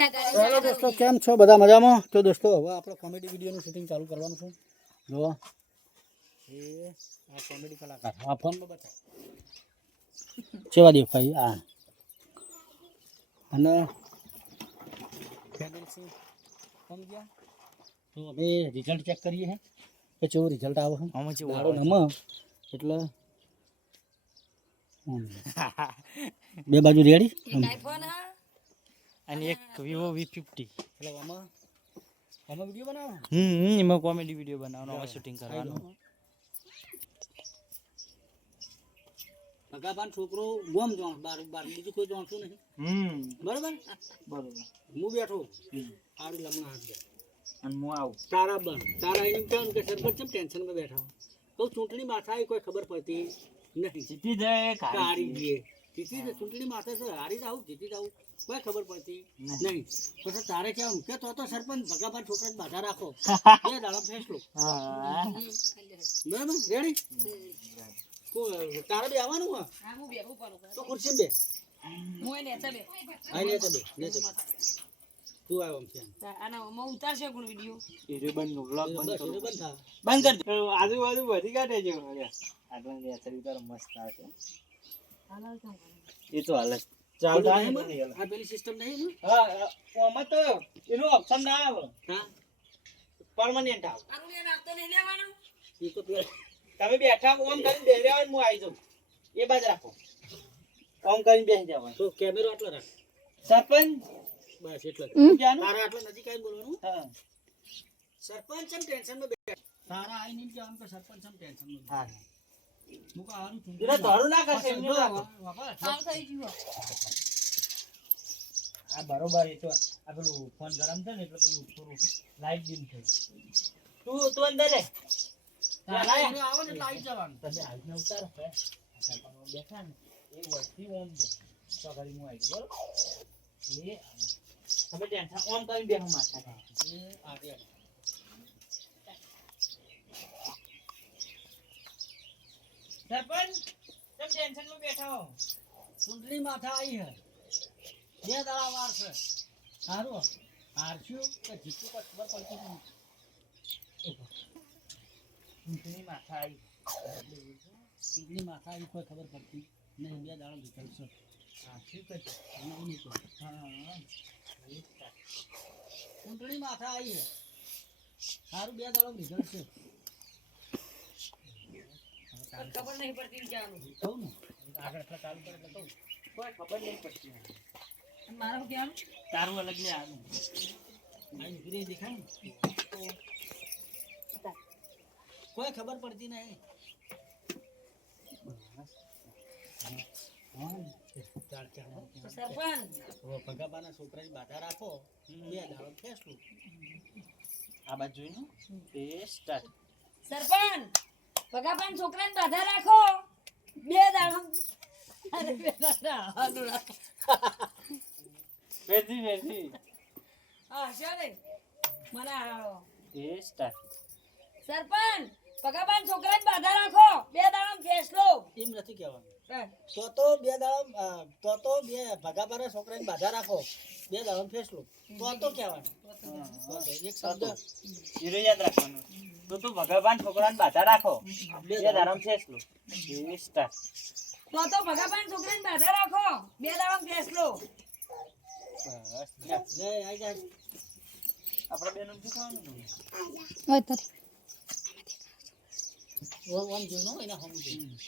ચાલો દોસ્તો, કેમ છો બધા? મજામાં? તો દોસ્તો હવે આપણે કોમેડી વિડીયોનું શૂટિંગ ચાલુ કરવાનું છે. જુઓ, એ આ કોમેડી કલાકાર આ ફોનમાં બતાવ કેવા દેખાય આ, અને ફેમિલી સમજ્યા. તો હવે રિઝલ્ટ ચેક કરીએ હે કે કેવું રિઝલ્ટ આવે છે. દાડો નમ એટલે બે બાજુ રેડી. અને એક વિવો V50 એટલે આમાં વિડીયો બનાવો. એમાં કોમેડી વિડીયો બનાવવાનો, આમાં શૂટિંગ કરવાનું. ભગાભાન છોકરો ગોમ જો બાર બીજું કોઈ જોણતું નહીં. બરોબર હું બેઠો આવડી લમણા હાથ અને હું આવું તારા એમ કહે કે સરપંચ કેમ ટેન્શનમાં બેઠા તો ચૂંટણી માથા આવી કોઈ ખબર પડતી નહીં. જીતી જાય હારી જઈએ જીતી ચૂંટણી માથે છે, હારી જાવ જીતી જાવ કોઈ ખબર પડતી નહીં. પછી તારે કેમ કે તો સરપંચ ભગાભાન છોકરાને બાધા રાખો, બે દાડા ફેસલો. બરાબર રેડી. તારે બે આવવાનું હોય તો ખુરશી બે તું આવ્યો બંધ કરી દે. આજુબાજુ બધી કાઢે છે. મસ્ત આવે એ તો હાલ ચાલતા આ પેલી સિસ્ટમ નહીં. હા આમાં તો એનું ઓપ્શન ના આવે. હા પરમાનન્ટ આવે. એ તો પેલા તમે બેઠા ઓમ કરીને બેસી જાવ, હું આવી જાઉં. એ બાજ રાખો, ઓમ કરીને બેસી જવાનું. તો કેમેરો આટલો રાખ સરપંચ. બસ એટલે ક્યાંનું? તારા આટલો નજીક આવીને બોલવાનું. હા સરપંચ એમ ટેન્શનમાં બેઠા તારા આઈને એમ કહેવાનું કે સરપંચ એમ ટેન્શનમાં હા મુકા હારું છું. એટલે ધોરું ના કરશે એમને રાખો. આ બરોબર. એ તો આ પેલું ફોન ગરમ છે ને એટલે પેલું થોડું લાઈટ ડીમ થઈ. તું અંદર રે. આવો ને એટલે આવી જવાનું. તમે આજને ઉતારો બેઠા ને એ વસ્તી ઓમ દો તો ઘડી હું આવી ગયો. બરોબર એ તમે ટેન્શન ઓમ કરીને બેહો માથા. એ આવે સરપંચ તમે ટેન્શનમાં બેઠા હો. ચૂંટણી માથા આવી હે, બે દાડા વાર છે. સારું હારશું કે જીતું કોઈ ખબર પડતી નહીં. ચૂંટણી માથા આવી. ચૂંટણી માથા આવી કોઈ ખબર પડતી નહીં. બે દાડા નીકળશે. હા શું કહે છે? ચૂંટણી માથા આવી હે, સારું બે દાડા નીકળશે. ખબર નહીં પડતી કહું ને આગળ ચાલુ કરે એટલે કહું કોઈ ખબર નહીં પડતી. મારું કેમ તારું અલગ લે આનું ફ્રી દેખાય ને કોઈ ખબર પડતી નહીં. સરપંચ ભગાબાના છોકરાની બાધા રાખો, બે દાડો ફેસલું. આ બાજુ જોઈનું એ સ્ટાર્ટ. સરપંચ ભગાભાન છોકરાને બાધા રાખો, બે દાડા. અરે બે દાડા બેસી બેસી હા શરે મને એ સ્ટાર્ટ. સરપંચ ભગાભાન છોકરાને બાધા રાખો, બે દાડા ફેસલો. એમ નથી કહેવાનું. તો બે દાડા તો બે ભગાબાના છોકરાની બાધા રાખો, બે દાડો ફેસલું તો કહેવાનું. એક શબ્દ હીરો યાદ રાખવાનું. તો તું ભગવાન છોકરાને બાધા રાખો, બે દાડા ફેસલું. એ સ્ટાર્ટ. તો ભગાભાન છોકરાને બાધા રાખો, બે દાડા ફેસલો. બસ લે આઈ જાય. આપણા બેનો શું ખાવાનું હતું? ઓમ જોઈ નો એના હમ જોઈ.